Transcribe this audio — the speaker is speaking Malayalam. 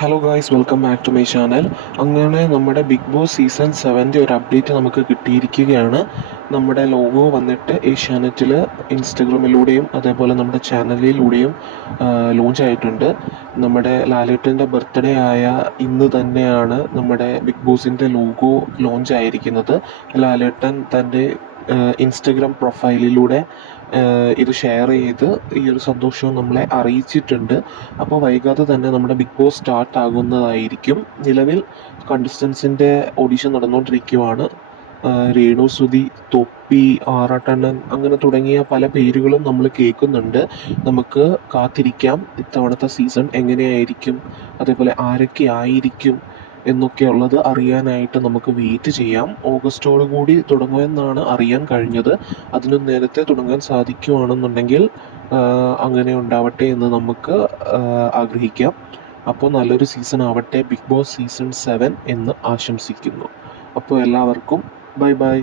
Hello guys, welcome back to my channel. അങ്ങനെ നമ്മുടെ ബിഗ് ബോസ് സീസൺ 7 ഒരു അപ്ഡേറ്റ് നമുക്ക് കിട്ടിയിരിക്കുകയാണ്. നമ്മുടെ ലോഗോ വന്നിട്ട് ഏഷ്യാനെറ്റിൽ, ഇൻസ്റ്റഗ്രാമിലൂടെയും അതേപോലെ നമ്മുടെ ചാനലിലൂടെയും ലോഞ്ച് ആയിട്ടുണ്ട്. നമ്മുടെ ലാലേട്ടൻ്റെ ബർത്ത്ഡേ ആയ ഇന്ന് തന്നെയാണ് നമ്മുടെ ബിഗ് ബോസിൻ്റെ ലോഗോ ലോഞ്ച് ആയിരിക്കുന്നത്. ലാലേട്ടൻ തൻ്റെ ഇൻസ്റ്റഗ്രാം പ്രൊഫൈലിലൂടെ ഇത് ഷെയർ ചെയ്ത് ഈ ഒരു സന്തോഷവും നമ്മളെ അറിയിച്ചിട്ടുണ്ട്. അപ്പോൾ വൈകാതെ തന്നെ നമ്മുടെ ബിഗ് ബോസ് സ്റ്റാർട്ട് ആകുന്നതായിരിക്കും. നിലവിൽ കണ്ടസ്റ്റൻസിൻ്റെ ഓഡിഷൻ നടന്നുകൊണ്ടിരിക്കുകയാണ്. രേണു സുധി, തൊപ്പി, ആറാട്ടണ്ണൻ അങ്ങനെ തുടങ്ങിയ പല പേരുകളും നമ്മൾ കേൾക്കുന്നുണ്ട്. നമുക്ക് കാത്തിരിക്കാം ഇത്തവണത്തെ സീസൺ എങ്ങനെയായിരിക്കും, അതേപോലെ ആരൊക്കെ ആയിരിക്കും എന്നൊക്കെയുള്ളത് അറിയാനായിട്ട് നമുക്ക് വെയിറ്റ് ചെയ്യാം. ഓഗസ്റ്റോടു കൂടി തുടങ്ങുമെന്നാണ് അറിയാൻ കഴിഞ്ഞത്. അതിനും നേരത്തെ തുടങ്ങാൻ സാധിക്കുകയാണെന്നുണ്ടെങ്കിൽ അങ്ങനെ ഉണ്ടാവട്ടെ എന്ന് നമുക്ക് ആഗ്രഹിക്കാം. അപ്പോൾ നല്ലൊരു സീസൺ ആവട്ടെ ബിഗ് ബോസ് സീസൺ 7 എന്ന് ആശംസിക്കുന്നു. അപ്പോൾ എല്ലാവർക്കും ബൈ ബൈ.